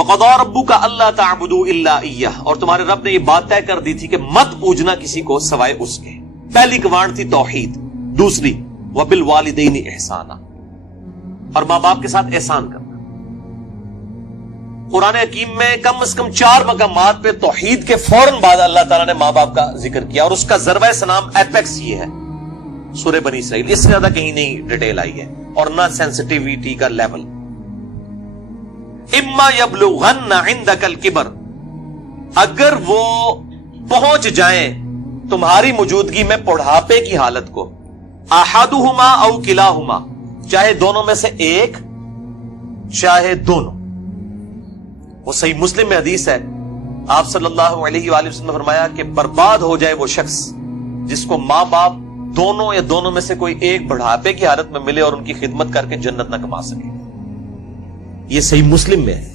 وَقَضَىٰ رَبُّكَ أَلَّا تَعْبُدُوا إِلَّا إِيَّهُ، اور تمہارے رب نے یہ بات طے کر دی تھی کہ مت پوجنا کسی کو سوائے اس کے. پہلی کمانڈ تھی توحید. دوسری وَبِالْوَالِدَيْنِ إِحْسَانًا، اور ماں باپ کے ساتھ احسان کرنا. قرآن حکیم میں کم از کم 4 مقامات پہ توحید کے فوراً بعد اللہ تعالیٰ نے ماں باپ کا ذکر کیا، اور اس کا ضربہ سنام ایپیکس یہ ہے سورہ بنی اسرائیل. اس سے زیادہ کہیں نہیں ڈیٹیل آئی ہے، اور نہ سینسٹیویٹی کا لیول. اما یبلغن عندک الکبر، اگر وہ پہنچ جائیں تمہاری موجودگی میں بڑھاپے کی حالت کو، احدہما او کلاہما، چاہے دونوں میں سے ایک چاہے دونوں. وہ صحیح مسلم میں حدیث ہے، آپ صلی اللہ علیہ وآلہ وسلم نے فرمایا کہ برباد ہو جائے وہ شخص جس کو ماں باپ دونوں یا دونوں میں سے کوئی ایک بڑھاپے کی حالت میں ملے اور ان کی خدمت کر کے جنت نہ کما سکے. یہ صحیح مسلم میں ہے.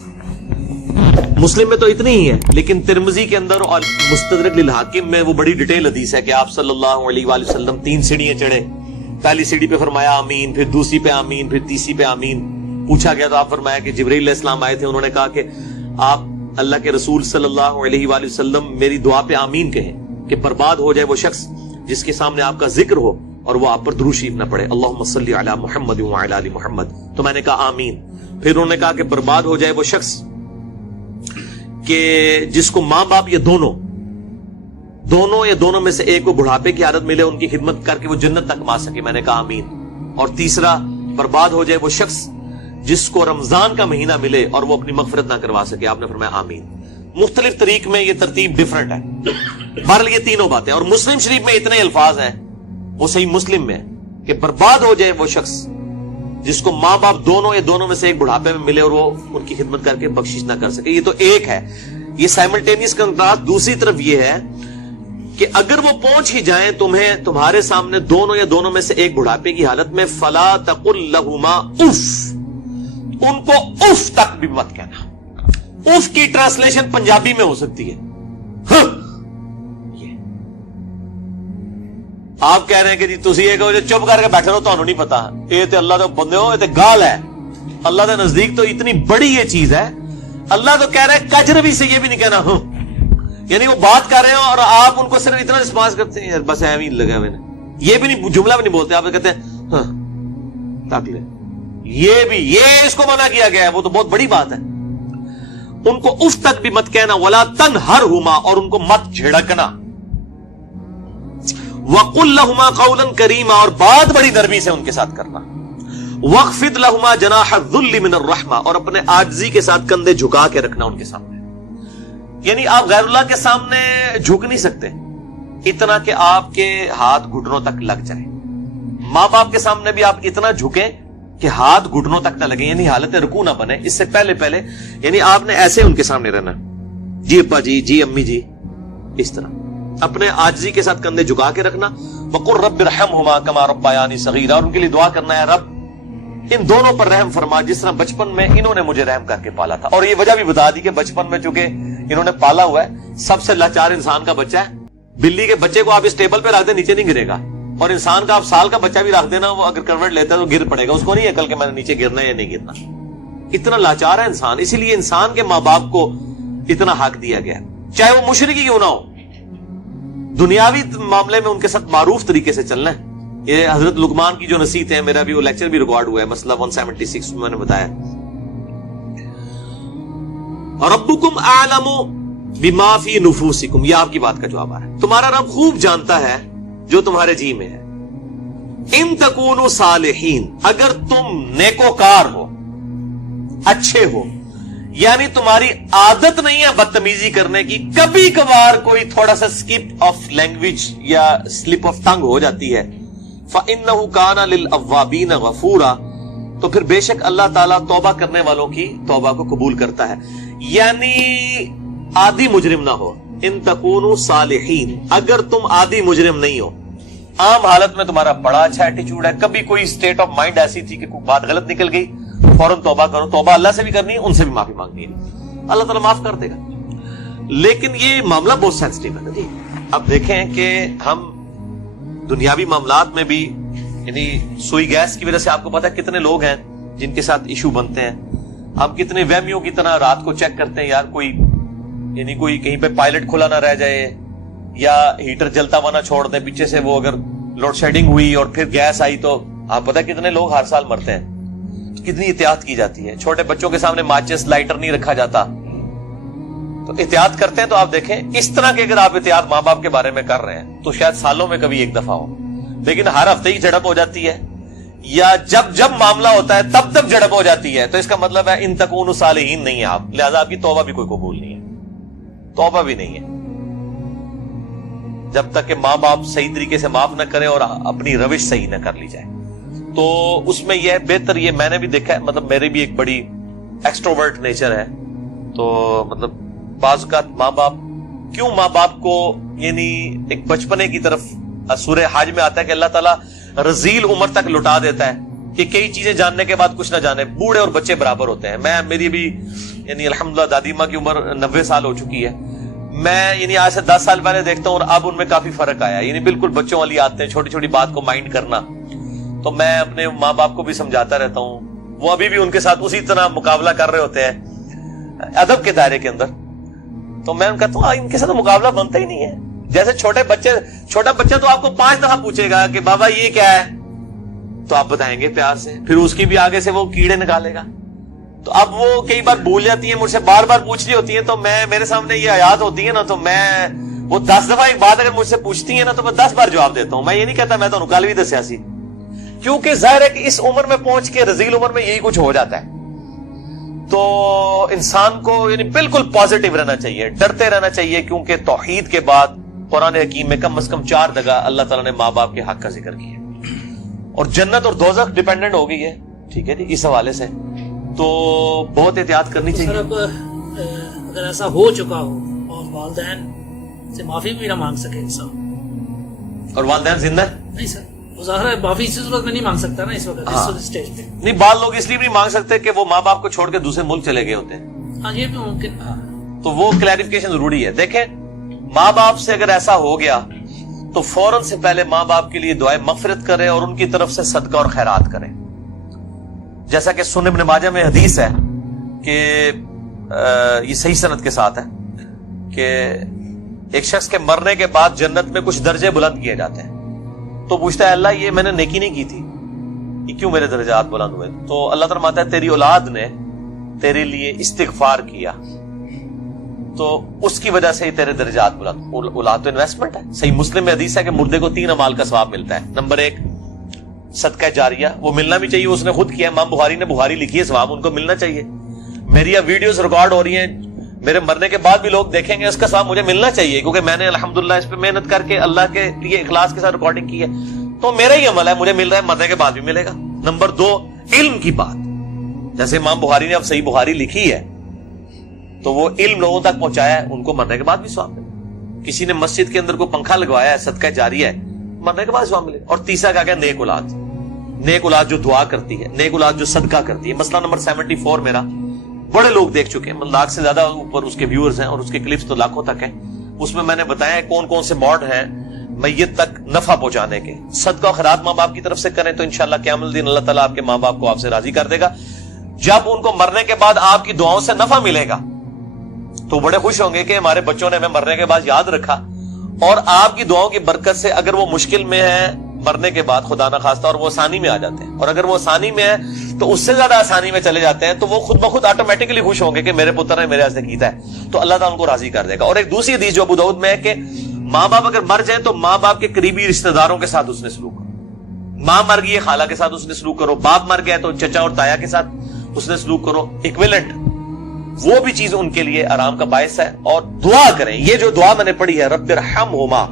مسلم میں تو اتنی ہی ہے، لیکن ترمذی کے اندر اور مستدرک للحاکم میں وہ بڑی ڈیٹیل حدیث ہے کہ آپ صلی اللہ علیہ وآلہ وسلم 3 سیڑھیاں چڑھے. پہلی سیڑھی پہ فرمایا آمین، پھر دوسری پہ آمین، پھر تیسری پہ آمین. پوچھا گیا تو آپ فرمایا کہ جبرائیل علیہ السلام آئے تھے، انہوں نے کہا کہ آپ اللہ کے رسول صلی اللہ علیہ وآلہ وسلم میری دعا پہ آمین کہیں کہ برباد ہو جائے وہ شخص جس کے سامنے آپ کا ذکر ہو اور وہ آپ پر درود شریف نہ پڑھے، اللہم صلی علی محمد وعلی آل محمد. تو میں نے کہا آمین. پھر انہوں نے کہا کہ برباد ہو جائے وہ شخص کہ جس کو ماں باپ یا دونوں یا دونوں میں سے ایک کو بڑھاپے کی حالت ملے، ان کی خدمت کر کے وہ جنت تک کما سکے. میں نے کہا آمین. اور تیسرا، برباد ہو جائے وہ شخص جس کو رمضان کا مہینہ ملے اور وہ اپنی مغفرت نہ کروا سکے. آپ نے فرمایا آمین. مختلف طریق میں یہ ترتیب ڈیفرنٹ ہے. بہرحال یہ تینوں باتیں، اور مسلم شریف میں اتنے الفاظ ہیں، وہ صحیح مسلم میں کہ برباد ہو جائے وہ شخص جس کو ماں باپ دونوں یا دونوں میں سے ایک بڑھاپے میں ملے اور وہ ان کی خدمت کر کے بخشش نہ کر سکے. یہ تو ایک ہے. یہ سائملٹینیس کنٹراسٹ دوسری طرف یہ ہے کہ اگر وہ پہنچ ہی جائیں تمہارے سامنے دونوں یا دونوں میں سے ایک بڑھاپے کی حالت میں، فلا تقل لہما اف، ان کو اف تک بھی مت کہنا. اف کی ٹرانسلیشن پنجابی میں ہو سکتی ہے آپ کہہ رہے ہیں کہ جی تسی یہ کہو جو چپ کر کے بیٹھے رہو، تانوں نہیں پتا. یہ تے اللہ دے بندے ہو، یہ تے گال ہے. اللہ دے نزدیک تو اتنی بڑی یہ چیز ہے. اللہ تو کہہ رہا ہے کجروی سے یہ بھی نہیں کہنا ہوں، یعنی وہ بات کر رہے ہو اور آپ ان کو صرف اتنا رسپانس کرتے ہیں، بس ایویں لگا ہوئے نے، یہ بھی نہیں، جملہ بھی نہیں بولتے. آپ کہتے ہیں ہاں تاک لے، یہ اس کو منع کیا گیا ہے. وہ تو بہت بڑی بات ہے. ان کو اف تک بھی مت کہنا. ولا تنہرہما، اور ان کو مت جھڑکنا. وَقُلْ لَهُمَا قَوْلًا كَرِيمًا، اور بات بڑی نرمی سے ان کے ساتھ کرنا. وَاخْفِضْ لَهُمَا جَنَاحَ الذُّلِّ مِنَ الرَّحْمَةِ، اور اپنے عاجزی کے ساتھ کندھے جھکا کے رکھنا ان کے سامنے. یعنی آپ غیر اللہ کے سامنے جھک نہیں سکتے اتنا کہ آپ کے ہاتھ گھٹنوں تک لگ جائیں. ماں باپ کے سامنے بھی آپ اتنا جھکیں کہ ہاتھ گھٹنوں تک نہ لگیں، یعنی حالت رکوع نہ بنے. اس سے پہلے یعنی آپ نے ایسے ان کے سامنے رہنا، جی ابا جی، جی امی جی، اس طرح اپنے عاجزی کے ساتھ کندھے جھکا کے رکھنا. وَقُلْ رَبِّ ارْحَمْهُمَا كَمَا رَبَّيَانِي صَغِيرًا، اور ان کے لیے دعا کرنا ہے رب ان دونوں پر رحم فرما جس طرح بچپن میں انہوں نے مجھے رحم کر کے پالا تھا. اور یہ وجہ بھی بتا دی کہ بچپن میں چونکہ انہوں نے پالا ہوا ہے، سب سے لاچار انسان کا بچہ ہے. بلی کے بچے کو آپ اس ٹیبل پہ رکھ دیں نیچے نہیں گرے گا، اور انسان کا آپ سال کا بچہ بھی رکھ دینا، وہ اگر کروٹ لیتا ہے تو گر پڑے گا. اس کو نہیں عقل کہ میں نے نیچے گرنا ہے یا نہیں گرنا. اتنا لاچار ہے انسان. اسی لیے انسان کے ماں باپ کو اتنا حق دیا گیا، چاہے وہ مشرک ہی کیوں نہ ہو. دنیاوی معاملے میں ان کے ساتھ معروف طریقے سے چلنا ہے. یہ حضرت لقمان کی جو نصیحت ہے، میرا بھی وہ لیکچر بھی ریکارڈ ہوا ہے، مسئلہ 176 میں نے بتایا. ربکم اعلم بما فی نفوسکم، یہ آپ کی بات کا جواب آ رہا ہے. تمہارا رب خوب جانتا ہے جو تمہارے جی میں ہے. ان تکونوا صالحین، اگر تم نیکوکار ہو، اچھے ہو، یعنی تمہاری عادت نہیں ہے بدتمیزی کرنے کی، کبھی کبھار کوئی تھوڑا سا سکپ آف لینگویج یا سلپ آف ٹنگ ہو جاتی ہے، فَإِنَّهُ كَانَ لِلْأَوَّابِينَ غَفُورًا، تو پھر بے شک اللہ تعالیٰ توبہ کرنے والوں کی توبہ کو قبول کرتا ہے. یعنی عادی مجرم نہ ہو. ان تکونوا صالحین، اگر تم عادی مجرم نہیں ہو، عام حالت میں تمہارا بڑا اچھا ایٹیچیوڈ ہے، کبھی کوئی اسٹیٹ آف مائنڈ ایسی تھی کہ کوئی بات غلط نکل گئی، فوراً توبہ کرو. توبہ اللہ سے بھی کرنی ہے، ان سے بھی معافی مانگنی ہے، اللہ تعالیٰ معاف کر دے گا. لیکن یہ معاملہ بہت سینسٹیو ہے جی. اب دیکھیں کہ ہم دنیاوی معاملات میں بھی، یعنی سوئی گیس کی وجہ سے آپ کو پتا ہے کتنے لوگ ہیں جن کے ساتھ ایشو بنتے ہیں. ہم کتنے وہمیوں کی طرح رات کو چیک کرتے ہیں یار کوئی کہیں پہ پائلٹ کھلا نہ رہ جائے یا ہیٹر جلتا ہوا نہ چھوڑ دیں پیچھے سے، وہ اگر لوڈ شیڈنگ ہوئی اور پھر گیس آئی تو آپ پتہ کتنے لوگ ہر سال مرتے ہیں، کتنی احتیاط کی جاتی ہے. چھوٹے بچوں کے سامنے ماچس لائٹر نہیں رکھا جاتا، تو احتیاط کرتے ہیں. تو آپ دیکھیں اس طرح کے اگر آپ احتیاط ماں باپ کے بارے میں کر رہے ہیں تو شاید سالوں میں کبھی ایک دفعہ ہو، لیکن ہر ہفتے ہی جھڑپ ہو جاتی ہے یا جب معاملہ ہوتا ہے تب جھڑپ ہو جاتی ہے، تو اس کا مطلب ہے ان تکونوا صالحین نہیں ہے آپ، لہذا آپ کی توبہ بھی کوئی قبول نہیں ہے، توبہ بھی نہیں ہے جب تک کہ ماں باپ صحیح طریقے سے معاف نہ کریں اور اپنی روش صحیح نہ کر لی جائے. تو اس میں یہ بہتر، یہ میں نے بھی دیکھا ہے، مطلب میری بھی ایک بڑی ایکسٹروورٹ نیچر ہے، تو مطلب بعض اوقات ماں باپ کو یعنی ایک بچپنے کی طرف سورہ حج میں آتا ہے کہ اللہ تعالیٰ رذیل عمر تک لٹا دیتا ہے کہ کئی چیزیں جاننے کے بعد کچھ نہ جانے. بوڑھے اور بچے برابر ہوتے ہیں. میری بھی یعنی الحمدللہ دادی ماں کی عمر 90 سال ہو چکی ہے. میں یعنی آج سے 10 سال پہلے دیکھتا ہوں اور اب ان میں کافی فرق آیا، یعنی بالکل بچوں والی آتے ہیں، چھوٹی چھوٹی بات کو مائنڈ کرنا. تو میں اپنے ماں باپ کو بھی سمجھاتا رہتا ہوں، وہ ابھی بھی ان کے ساتھ اسی طرح مقابلہ کر رہے ہوتے ہیں ادب کے دائرے کے اندر. تو میں کہتا ہوں ان کے ساتھ مقابلہ بنتا ہی نہیں ہے. جیسے چھوٹا بچہ تو آپ کو 5 دفعہ پوچھے گا کہ بابا یہ کیا ہے، تو آپ بتائیں گے پیار سے، پھر اس کی بھی آگے سے وہ کیڑے نکالے گا. تو اب وہ کئی بار بھول جاتی ہیں، مجھ سے بار بار پوچھ رہی ہوتی ہیں، تو میرے سامنے یہ آیات ہوتی ہے نا، تو میں وہ 10 دفعہ ایک بات اگر مجھ سے پوچھتی ہیں نا تو میں 10 بار جواب دیتا ہوں. میں یہ نہیں کہتا میں تو کل بھی دسیا سی، کیونکہ ظاہر ہے کہ اس عمر میں پہنچ کے رذیل عمر میں یہی کچھ ہو جاتا ہے. تو انسان کو یعنی بالکل پازیٹیو رہنا چاہیے، ڈرتے رہنا چاہیے، کیونکہ توحید کے بعد قرآن حکیم میں کم از کم 4 جگہ اللہ تعالیٰ نے ماں باپ کے حق کا ذکر کیا ہے، اور جنت اور دوزخ ڈیپینڈنٹ ہو گئی ہے. ٹھیک ہے جی، اس حوالے سے تو بہت احتیاط کرنی چاہیے. سر اب اگر ایسا ہو چکا ہو اور والدین سے معافی بھی نہ مانگ سکے انسان، اور والدین زندہ نہیں سر، ظاہر ہے معافی اس صورت میں نہیں مانگ سکتا نا اس وقت اس سٹیج پہ. نہیں، بعض لوگ اس لیے بھی نہیں مانگ سکتے کہ وہ ماں باپ کو چھوڑ کے دوسرے ملک چلے گئے ہوتے ہیں. ہاں یہ بھی ممکن. تو وہ کلیریفیکیشن ضروری ہے. دیکھیں ماں باپ سے اگر ایسا ہو گیا تو فوراً سے پہلے ماں باپ کے لیے دعائیں مغفرت کریں اور ان کی طرف سے صدقہ اور خیرات کریں. جیسا کہ سنن ابن ماجہ میں حدیث ہے کہ یہ صحیح سند کے ساتھ ہے کہ ایک شخص کے مرنے کے بعد جنت میں کچھ درجے بلند کیے جاتے ہیں. تو پوچھتا ہے اللہ یہ میں نے نیکی نہیں کی تھی، یہ کیوں میرے درجات بلند ہوئے؟ تو اللہ تعالیٰ فرماتا ہے تیری اولاد نے تیرے لیے استغفار کیا تو اس کی وجہ سے ہی تیرے درجات بلند. اولاد تو انویسٹمنٹ ہے. صحیح مسلم میں حدیث ہے کہ مردے کو 3 اعمال کا ثواب ملتا ہے. نمبر 1 صدقہ جاریہ، وہ ملنا بھی چاہیے، اس نے خود کیا. امام بخاری نے بخاری لکھی ہے، ثواب ان کو ملنا چاہیے. میری اب ویڈیوز ریکارڈ ہو رہی ہیں، میرے مرنے کے بعد بھی لوگ دیکھیں گے، اس کا ثواب مجھے ملنا چاہیے کیونکہ میں نے الحمدللہ اس پہ محنت کر کے اللہ کے لیے اخلاص کے ساتھ ریکارڈنگ کی ہے. تو میرا ہی عمل ہے، مجھے مل رہا ہے، مرنے کے بعد بھی ملے گا. نمبر 2 علم کی بات، جیسے امام بخاری نے اب صحیح بخاری لکھی ہے تو وہ علم لوگوں تک پہنچایا ہے، ان کو مرنے کے بعد بھی ثواب ملے. کسی نے مسجد کے اندر کوئی پنکھا لگوایا ہے، صدقہ جاریہ ہے، مرنے کے بعد ثواب ملے. اور تیسرا کیا کہ نیک اولاد، نیک اولاد جو دعا کرتی ہے، نیک اولاد جو صدقہ کرتی ہے. مسئلہ نمبر 74 میرا بڑے لوگ دیکھ چکے ہیں، 1 لاکھ سے زیادہ اوپر اس کے ویورز ہیں اور اس کے کلپس تو لاکھوں تک ہیں. اس میں نے بتایا کون کون سے موڈ ہیں میت تک نفع پہنچانے کے. صدقہ و خیرات ماں باپ کی طرف سے کریں تو انشاءاللہ قیامت الدین اللہ تعالیٰ آپ کے ماں باپ کو آپ سے راضی کر دے گا. جب ان کو مرنے کے بعد آپ کی دعاؤں سے نفع ملے گا تو بڑے خوش ہوں گے کہ ہمارے بچوں نے ہمیں مرنے کے بعد یاد رکھا. اور آپ کی دعاؤں کی برکت سے اگر وہ مشکل میں ہے مرنے کے بعد خدا نہ خواستہ اور وہ آسانی میں آ جاتے ہیں، اور اگر وہ آسانی میں ہے تو اس سے زیادہ آسانی میں چلے جاتے ہیں، تو وہ خود بخود آٹومیٹکلی خوش ہوں گے کہ میرے پتر نے میرے واسطے کیتا ہے، تو اللہ تعالیٰ ان کو راضی کر دے گا. اور ایک دوسری حدیث جو ابو داؤد میں ہے کہ ماں باپ اگر مر جائیں تو ماں باپ کے قریبی رشتہ داروں کے ساتھ اس نے سلوک کرو. ماں مر گئی ہے خالہ کے ساتھ اس نے سلوک کرو، باپ مر گیا تو چچا اور تایا کے ساتھ اس نے سلوک کرو. ایکویلنٹ وہ بھی چیز ان کے لیے آرام کا باعث ہے. اور دعا کریں، یہ جو دعا میں نے پڑھی ہے رب ارحمہما،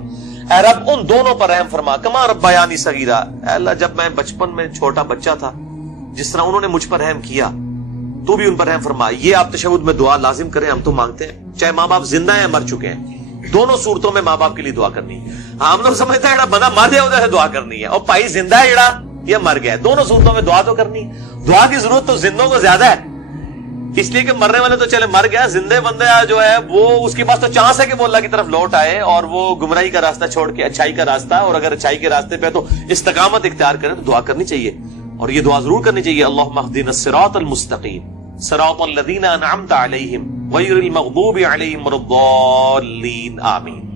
اے رب ان دونوں پر رحم فرما، کما ربیانی صغیرا، اے اللہ جب میں بچپن میں چھوٹا بچہ تھا جس طرح انہوں نے مجھ پر رحم کیا تو بھی ان پر رحم فرما. یہ آپ تشہد میں دعا لازم کریں، ہم تو مانگتے ہیں چاہے ماں باپ زندہ ہیں مر چکے ہیں، دونوں صورتوں میں ماں باپ کے لیے دعا کرنی ہے. ہم لوگ سمجھتے ہیں بندہ مر جائے ادھر سے دعا کرنی ہے، اور بھائی زندہ ہے جڑا یا مر گیا ہے، دونوں صورتوں میں دعا تو کرنی ہے. دعا کی ضرورت تو زندوں کو زیادہ ہے، اس لیے کہ مرنے والے تو چلے مر گیا، زندے بندے جو ہے وہ اس کے پاس تو چانس ہے کہ وہ اللہ کی طرف لوٹ آئے اور وہ گمراہی کا راستہ چھوڑ کے اچھائی کا راستہ، اور اگر اچھائی کے راستے پہ تو استقامت اختیار کرے تو دعا کرنی چاہیے. اور یہ دعا ضرور کرنی چاہیے، اللہم اہدنا الصراط المستقیم، صراط الذین انعمت علیہم غیر المغضوب علیہم ولا الضالین آمین.